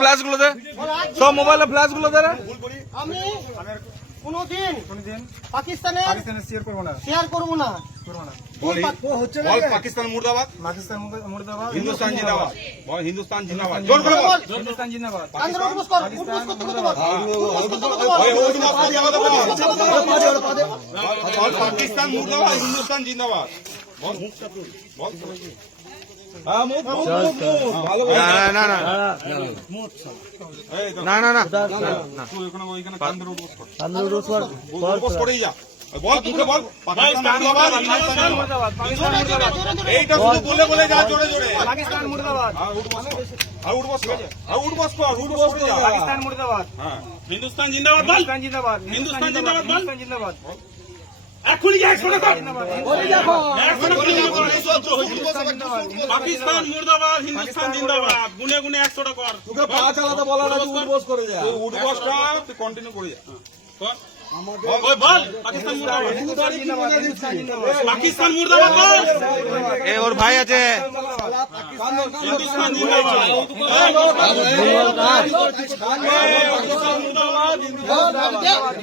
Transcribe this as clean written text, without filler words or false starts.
Flash গুলো দে, সব মোবাইলে ফ্ল্যাশ গুলো দে। আমি কোনদিন পাকিস্তানের শেয়ার করবো না। পাকিস্তান মুর্দাবাদ, মুর্দাবাদ, হিন্দুস্তান জিন্দাবাদ, হিন্দুস্তান জিন্দাবাদ, জোর করে বল। হিন্দুস্তান জিন্দাবাদ। আন্দোলন উঠবস কর, উঠবস করতে বল। পাকিস্তান মুর্দাবাদ, হিন্দুস্তান জিন্দাবাদ, বল। বল। হ্যাঁ, মুখ ভালো করে। না না তুই ওইখানে কান্দর উঠবস কর, উঠবস করেই যা। বল, মুখে বল। পাকিস্তান মুর্দাবাদ, হিন্দুস্তান মুর্দাবাদ, এইটা শুধু বলে বলে যা, জোরে জোরে। পাকিস্তান মুর্দাবাদ, উঠবস কর, উঠবস করে যা। পাকিস্তান মুর্দাবাদ, হ্যাঁ, হিন্দুস্তান জিন্দাবাদ বল। হিন্দুস্তান জিন্দাবাদ, হিন্দুস্তান জিন্দাবাদ বল। হিন্দুস্তান জিন্দাবাদ। এখনই যা, একশো টাকা বলে দেখো, পাকিস্তান মুর্দাবাদ, হিন্দুস্তান জিন্দাবাদ, গুনে গুনে 100 টাকা কর। তোকে পা চালাতে বলা না, উঠবস করে যা। উঠবসটা তুই কন্টিনিউ করে যা। ওই বল, পাকিস্তান মুর্দাবাদ, পাকিস্তান মুর্দাবাদ বল। এ ওর ভাই আছে। হিন্দুস্তান জিন্দাবাদ, হিন্দুস্তান মুর্দাবাদ।